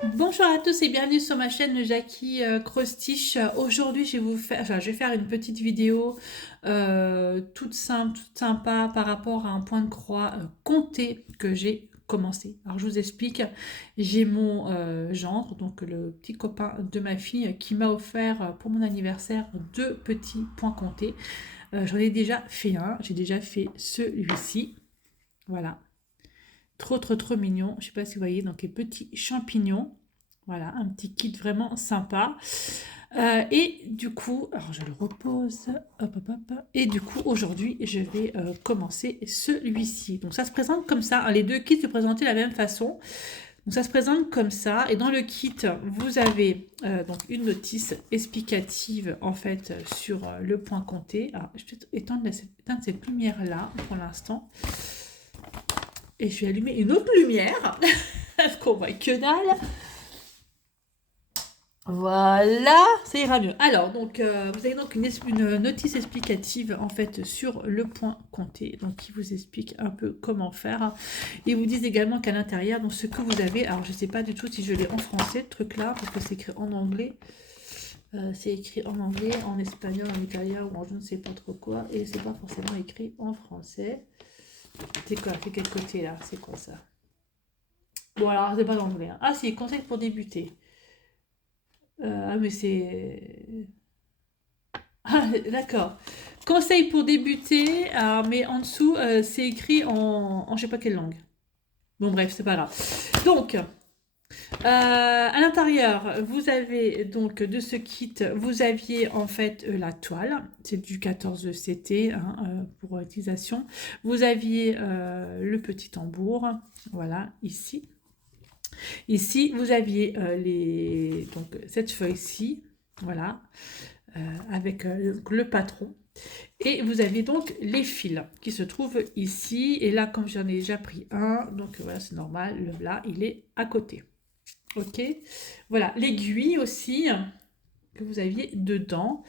Bonjour à tous et bienvenue sur ma chaîne Jackie Crostiche. Aujourd'hui, je vais faire une petite vidéo toute simple, toute sympa par rapport à un point de croix compté que j'ai commencé. Alors, je vous explique. J'ai mon gendre, donc le petit copain de ma fille, qui m'a offert pour mon anniversaire deux petits points comptés. J'en ai déjà fait un. J'ai déjà fait celui-ci. Voilà. Trop, trop, trop mignon. Je sais pas si vous voyez, donc les petits champignons. Voilà, un petit kit vraiment sympa. Et du coup, alors je le repose. Hop, hop, hop. Et du coup, aujourd'hui, je vais commencer celui-ci. Donc ça se présente comme ça, hein. Les deux kits se présentaient de la même façon. Donc ça se présente comme ça. Et dans le kit, vous avez donc une notice explicative en fait sur le point compté. Alors, je vais peut-être éteindre cette lumière-là pour l'instant. Et je vais allumer une autre lumière. Parce qu'on voit que dalle. Voilà, ça ira mieux. Alors, donc, vous avez donc une notice explicative en fait sur le point compté, donc qui vous explique un peu comment faire. Ils vous disent également qu'à l'intérieur, donc ce que vous avez, alors je sais pas du tout si je l'ai en français, ce truc-là, parce que c'est écrit en anglais. C'est écrit en anglais, en espagnol, en italien ou en je ne sais pas trop quoi, et c'est pas forcément écrit en français. C'est quoi? C'est quel côté là? C'est quoi ça? Bon, alors c'est pas l'anglais, hein. Ah, si, conseil pour débuter. Ah, mais c'est. Ah, d'accord. Conseil pour débuter, mais en dessous, c'est écrit en je sais pas quelle langue. Bon, bref, c'est pas grave. Donc, à l'intérieur, vous avez donc de ce kit, vous aviez en fait la toile, c'est du 14 CT hein, pour utilisation. Vous aviez le petit tambour, voilà, ici. Ici, vous aviez donc, cette feuille-ci, voilà, avec le patron. Et vous aviez donc les fils qui se trouvent ici. Et là, comme j'en ai déjà pris un, donc voilà, c'est normal, là, il est à côté. Ok. Voilà, l'aiguille aussi que vous aviez dedans.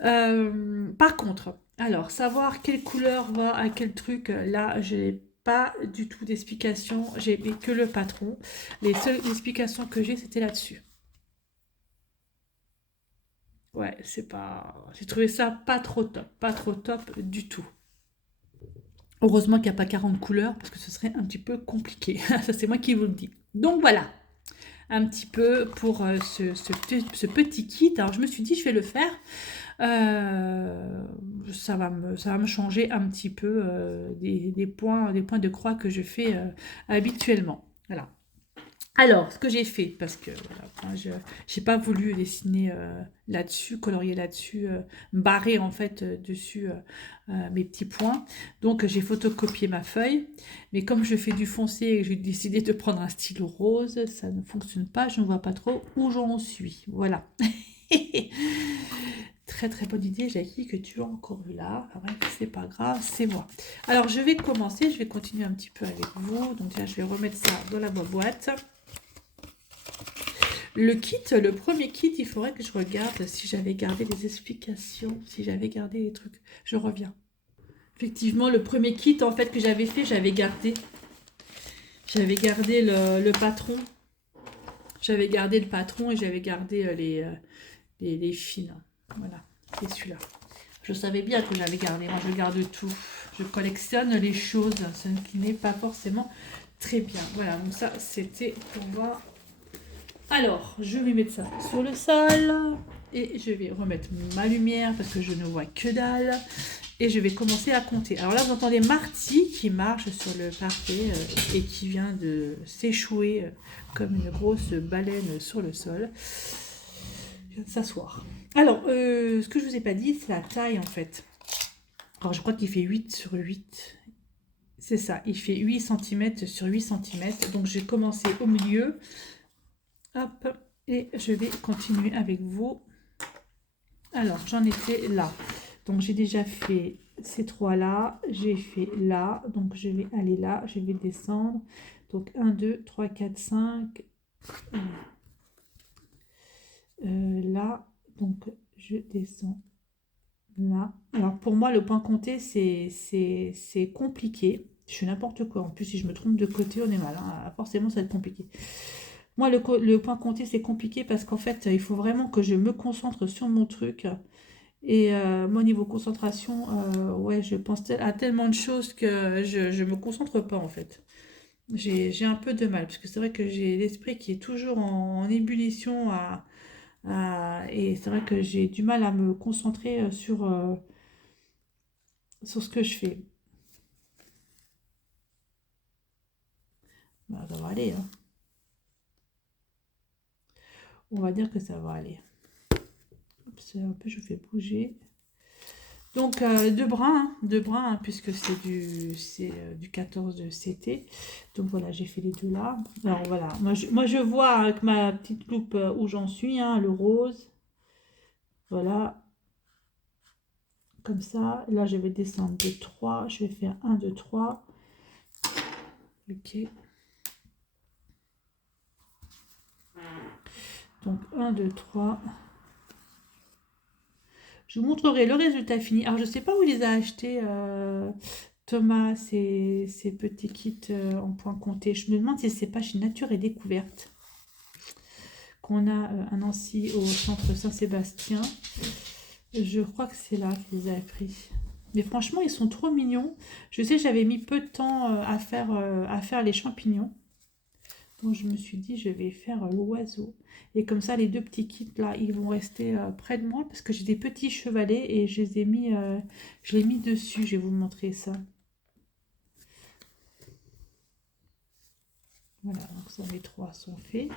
Par contre, alors, savoir quelle couleur va à quel truc, là, je n'ai pas du tout d'explication. J'ai que le patron. Les seules explications que j'ai, c'était là-dessus. Ouais, c'est pas. J'ai trouvé ça pas trop top du tout. Heureusement qu'il n'y a pas 40 couleurs parce que ce serait un petit peu compliqué. Ça, c'est moi qui vous le dis. Donc voilà, un petit peu pour ce petit kit. Alors je me suis dit, je vais le faire. Ça va me changer un petit peu des points de croix que je fais habituellement. Voilà. Alors, ce que j'ai fait, parce que voilà, moi, je n'ai pas voulu dessiner là-dessus, colorier là-dessus, barrer en fait dessus mes petits points. Donc, j'ai photocopié ma feuille. Mais comme je fais du foncé et que j'ai décidé de prendre un stylo rose, ça ne fonctionne pas. Je ne vois pas trop où j'en suis. Voilà. Très très bonne idée, Jackie, que tu as encore eu là. Enfin, bref, c'est pas grave, c'est moi. Alors, je vais commencer, je vais continuer un petit peu avec vous. Donc, déjà, je vais remettre ça dans la boîte. Le kit, le premier kit, il faudrait que je regarde si j'avais gardé les explications, si j'avais gardé les trucs. Je reviens. Effectivement, le premier kit en fait que j'avais fait, j'avais gardé. J'avais gardé le patron. J'avais gardé le patron et j'avais gardé les fils. Voilà, c'est celui-là. Je savais bien que j'avais gardé. Moi, je garde tout. Je collectionne les choses, ce qui n'est pas forcément très bien. Voilà, donc ça, c'était pour voir. Alors, je vais mettre ça sur le sol et je vais remettre ma lumière parce que je ne vois que dalle et je vais commencer à compter. Alors là, vous entendez Marty qui marche sur le parquet et qui vient de s'échouer comme une grosse baleine sur le sol. Je viens de s'asseoir. Alors, ce que je vous ai pas dit, c'est la taille en fait. Alors, je crois qu'il fait 8 sur 8. C'est ça, il fait 8 cm sur 8 cm. Donc, j'ai commencé au milieu. Hop, et je vais continuer avec vous. Alors, j'en étais là. Donc, j'ai déjà fait ces trois-là. J'ai fait là. Donc, je vais aller là. Je vais descendre. Donc, 1, 2, 3, 4, 5. Là. Donc, je descends là. Alors, pour moi, le point compté, c'est compliqué. Je fais n'importe quoi. En plus, si je me trompe de côté, on est mal, hein. Forcément, ça va être compliqué. Moi, le point compté, c'est compliqué parce qu'en fait, il faut vraiment que je me concentre sur mon truc. Et moi, niveau concentration, ouais, je pense à tellement de choses que je me concentre pas, en fait. J'ai un peu de mal, parce que c'est vrai que j'ai l'esprit qui est toujours en ébullition, et c'est vrai que j'ai du mal à me concentrer sur ce que je fais. Bah, ça va aller, hein. On va dire que ça va aller. Hop, c'est un peu, je fais bouger. Donc, deux brins, hein, puisque c'est du 14 de CT. Donc voilà, j'ai fait les deux là. Alors voilà, moi je vois avec ma petite loupe où j'en suis, hein, le rose. Voilà, comme ça. Là, je vais descendre de 3. Je vais faire un 2 3. Ok. Donc, un 2 3. Je vous montrerai le résultat fini. Alors, je ne sais pas où il les a achetés, Thomas, ces petits kits en point compté. Je me demande si c'est pas chez Nature et Découverte qu'on a à Nancy au centre Saint-Sébastien. Je crois que c'est là qu'ils les avaient pris. Mais franchement, ils sont trop mignons. Je sais, j'avais mis peu de temps à faire les champignons. Donc je me suis dit, je vais faire l'oiseau. Et comme ça, les deux petits kits là, ils vont rester près de moi parce que j'ai des petits chevalets et je l'ai mis dessus. Je vais vous montrer ça. Voilà, donc ça, les trois sont faits.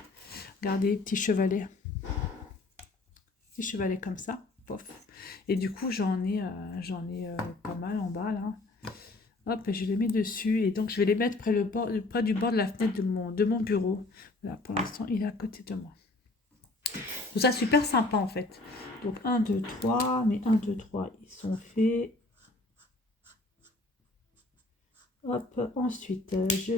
Regardez, petits chevalets. Petits chevalets comme ça. Pof. Et du coup, j'en ai pas mal en bas là. Hop, je les mets dessus et donc je vais les mettre près du bord de la fenêtre de mon bureau. Voilà, pour l'instant, il est à côté de moi. Tout ça super sympa en fait. Donc un 2 3 mais un 2 3 ils sont faits. Hop, ensuite, je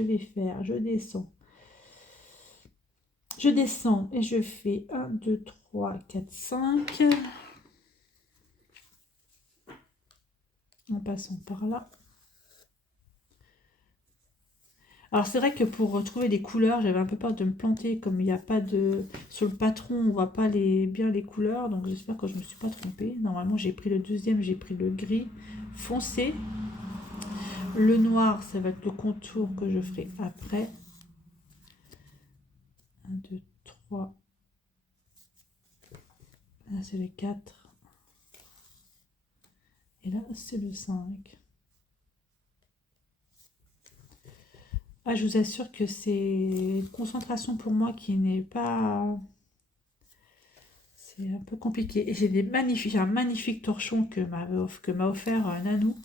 descends et je fais un 2 3 4 5 en passant par là. Alors c'est vrai que pour retrouver des couleurs, j'avais un peu peur de me planter comme il n'y a pas de... Sur le patron, on voit pas bien les couleurs, donc j'espère que je ne me suis pas trompée. Normalement j'ai pris le deuxième, j'ai pris le gris foncé. Le noir, ça va être le contour que je ferai après. 1, 2, 3. Là c'est le 4. Et là c'est le 5. Ah, je vous assure que c'est une concentration pour moi qui n'est pas... C'est un peu compliqué. Et j'ai un magnifique torchon que m'a offert Nanou,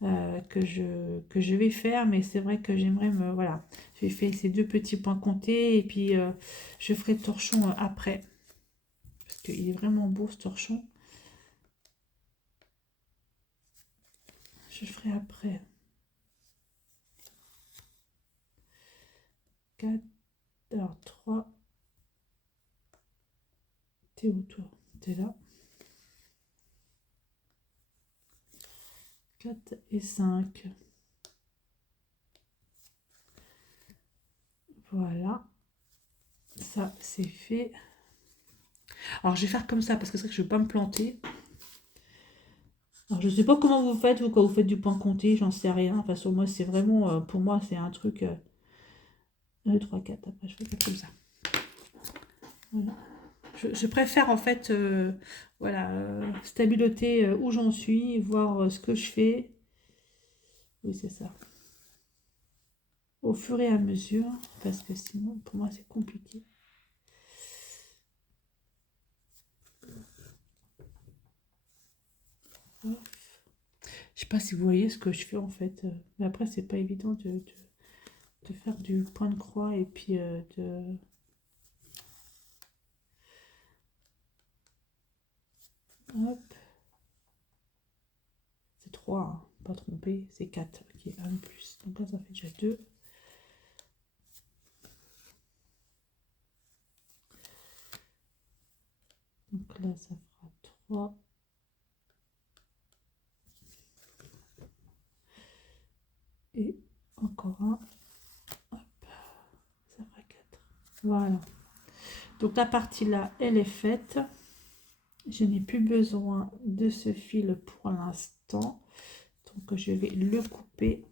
que je vais faire. Mais c'est vrai que j'aimerais me... Voilà, j'ai fait ces deux petits points comptés et puis je ferai le torchon après. Parce qu'il est vraiment beau ce torchon. Je ferai après. 4, alors 3. T'es où toi? T'es là. 4 et 5. Voilà. Ça, c'est fait. Alors, je vais faire comme ça parce que c'est vrai que je ne vais pas me planter. Alors, je ne sais pas comment vous faites, vous, quand vous faites du point compté, j'en sais rien. Enfin, sur moi, c'est vraiment, pour moi, c'est un truc 1, 2, 3, 4. Après, je fais comme ça. Voilà. Je préfère, en fait, voilà, stabiloter où j'en suis, voir ce que je fais. Oui, c'est ça. Au fur et à mesure, parce que sinon, pour moi, c'est compliqué. Hop. Je sais pas si vous voyez ce que je fais en fait. Mais après, c'est pas évident de faire du point de croix et puis de... Hop. C'est 3, hein, pas trompé. C'est 4. Ok, un de plus. Donc là, ça fait déjà 2. Donc là, ça fera 3. Et encore un. Hop. Ça fera 4. Voilà. Donc la partie là, elle est faite. Je n'ai plus besoin de ce fil pour l'instant. Donc je vais le couper.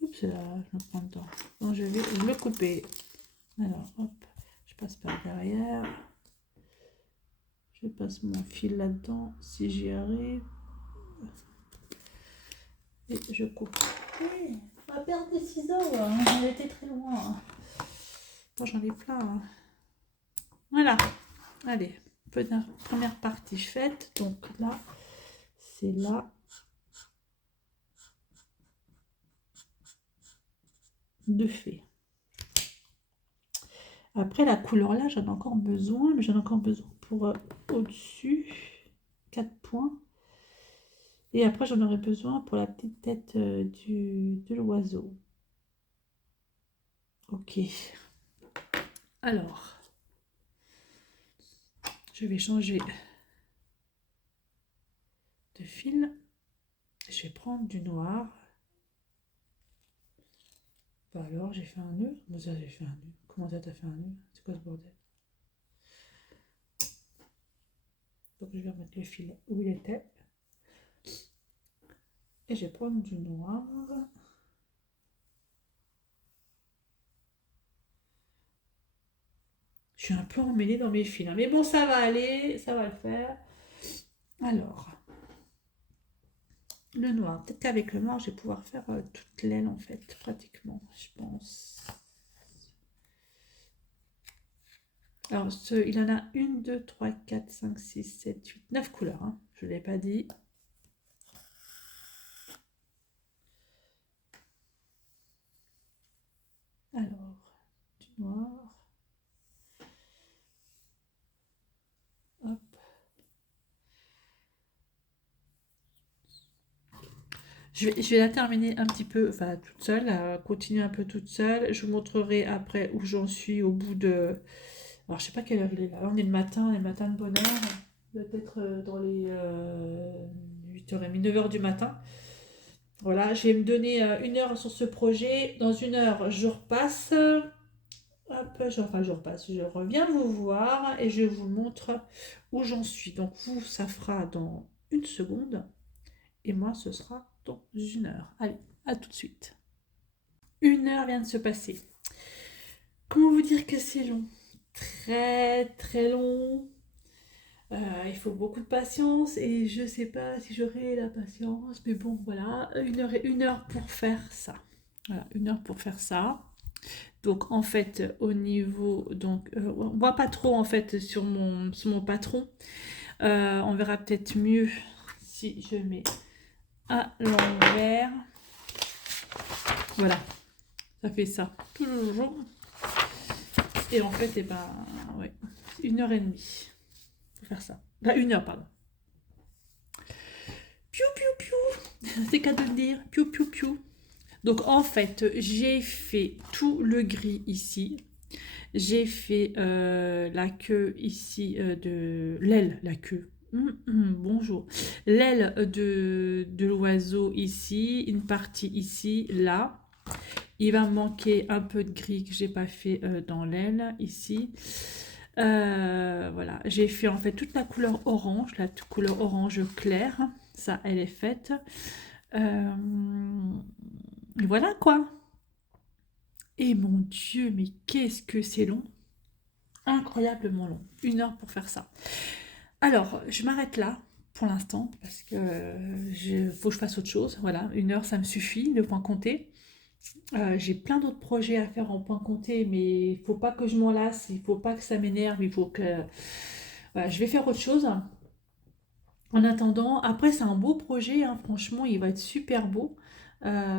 Oups, là, je me prends dedans. Donc je vais le couper. Alors, hop, je passe par derrière. Je passe mon fil là-dedans, si j'y arrive. Et je coupe. Oui, on va perdre des ciseaux. On était très loin. Attends, j'en ai plein. Hein. Voilà. Allez, première partie faite. Donc là, c'est là. De fait. Après, la couleur là, j'en ai encore besoin, mais j'en ai encore besoin pour au-dessus. 4 points. Et après, j'en aurai besoin pour la petite tête de l'oiseau. Ok. Alors, je vais changer de fil. Je vais prendre du noir. Bah alors, j'ai fait un nœud. Comment ça, j'ai fait un nœud? Comment ça, t'as fait un nœud? C'est quoi ce bordel? Donc, je vais remettre le fil où il était. Et je vais prendre du noir. Je suis un peu emmêlée dans mes fils. Hein. Mais bon, ça va aller. Ça va le faire. Alors, le noir. Peut-être qu'avec le noir, je vais pouvoir faire toute l'aile, en fait. Pratiquement, je pense. Alors, il en a 1, 2, 3, 4, 5, 6, 7, 8, 9 couleurs. Hein. Je ne l'ai pas dit. Alors, du noir. Hop. Je vais la terminer un petit peu, enfin toute seule, continuer un peu toute seule. Je vous montrerai après où j'en suis au bout de... Alors, je sais pas quelle heure il est là. Là, on est le matin de bonne heure. Peut-être dans les 8h30, 9h du matin. Voilà, je vais me donner 1 heure sur ce projet. Dans 1 heure, je repasse. Hop, je repasse. Je reviens vous voir et je vous montre où j'en suis. Donc, vous, ça fera dans 1 seconde. Et moi, ce sera dans 1 heure. Allez, à tout de suite. 1 heure vient de se passer. Comment vous dire que c'est long? Très, très long. Il faut beaucoup de patience et je sais pas si j'aurai la patience, mais bon voilà, 1 heure pour faire ça. Voilà, 1 heure pour faire ça. Donc en fait au niveau, donc on voit pas trop en fait sur mon patron. On verra peut-être mieux si je mets à l'envers. Voilà, ça fait ça. Et en fait, et ben ouais, 1 heure et demie pour faire ça. Enfin, 1 heure, pardon. Piou, piou, piou. C'est qu'à de le dire. Piou, piou, piou. Donc, en fait, j'ai fait tout le gris ici. J'ai fait la queue ici de l'aile, la queue. Bonjour. L'aile de l'oiseau ici, une partie ici, là. Il va me manquer un peu de gris que j'ai pas fait dans l'aile ici. Voilà, j'ai fait en fait toute la couleur orange, la couleur orange claire. Ça, elle est faite. Et voilà quoi. Et mon Dieu, mais qu'est-ce que c'est long. Incroyablement long. 1 heure pour faire ça. Alors, je m'arrête là pour l'instant parce que faut que je fasse autre chose. Voilà, 1 heure, ça me suffit, le point compté. J'ai plein d'autres projets à faire en point compté, mais il faut pas que je m'en lasse, il faut pas que ça m'énerve, il faut que... Voilà, je vais faire autre chose. En attendant, après c'est un beau projet, hein, franchement, il va être super beau.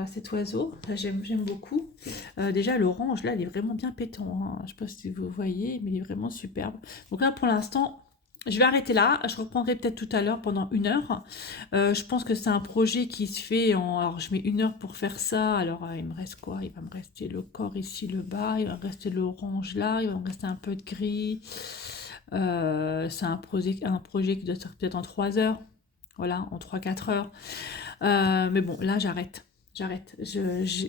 Cet oiseau, j'aime beaucoup. Déjà l'orange là, il est vraiment bien pétant. Hein. Je sais pas si vous voyez, mais il est vraiment superbe. Donc là pour l'instant, je vais arrêter là. Je reprendrai peut-être tout à l'heure pendant 1 heure. Je pense que c'est un projet qui se fait en... Alors je mets 1 heure pour faire ça. Alors il me reste quoi? Il va me rester le corps ici, le bas. Il va me rester l'orange là. Il va me rester un peu de gris. C'est un projet qui doit se faire peut-être en 3 heures. Voilà, en 3-4 heures. Mais bon, là j'arrête. J'arrête.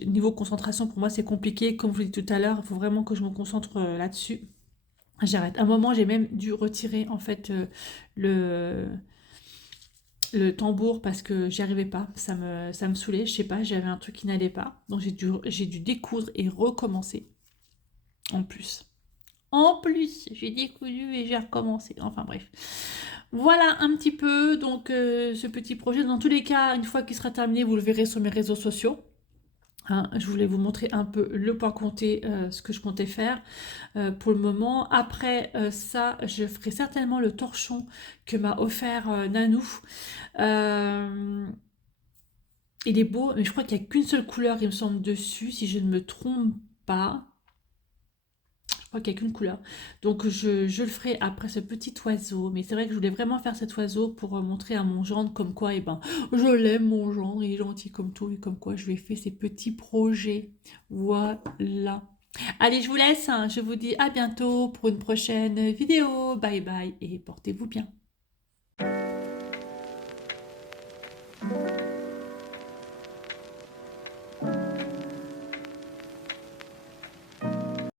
Niveau concentration, pour moi, c'est compliqué. Comme je vous l'ai dit tout à l'heure, il faut vraiment que je me concentre là-dessus. J'arrête. À un moment, j'ai même dû retirer en fait le, le tambour parce que j'y arrivais pas. Ça me saoulait. Je sais pas, j'avais un truc qui n'allait pas. Donc j'ai dû découdre et recommencer en plus. En plus, j'ai décousu et j'ai recommencé. Enfin bref. Voilà un petit peu donc ce petit projet. Dans tous les cas, une fois qu'il sera terminé, vous le verrez sur mes réseaux sociaux. Hein, je voulais vous montrer un peu le point compté, ce que je comptais faire pour le moment. Après ça, je ferai certainement le torchon que m'a offert Nanou. Euh, il est beau, mais je crois qu'il n'y a qu'une seule couleur, il me semble, dessus, si je ne me trompe pas. Je crois qu'il n'y a qu'une couleur. Donc je le ferai après ce petit oiseau. Mais c'est vrai que je voulais vraiment faire cet oiseau pour montrer à mon gendre comme quoi, eh ben, je l'aime mon gendre, il est gentil comme tout, et comme quoi je lui ai fait ces petits projets. Voilà. Allez, je vous laisse, hein. Je vous dis à bientôt pour une prochaine vidéo. Bye bye et portez-vous bien.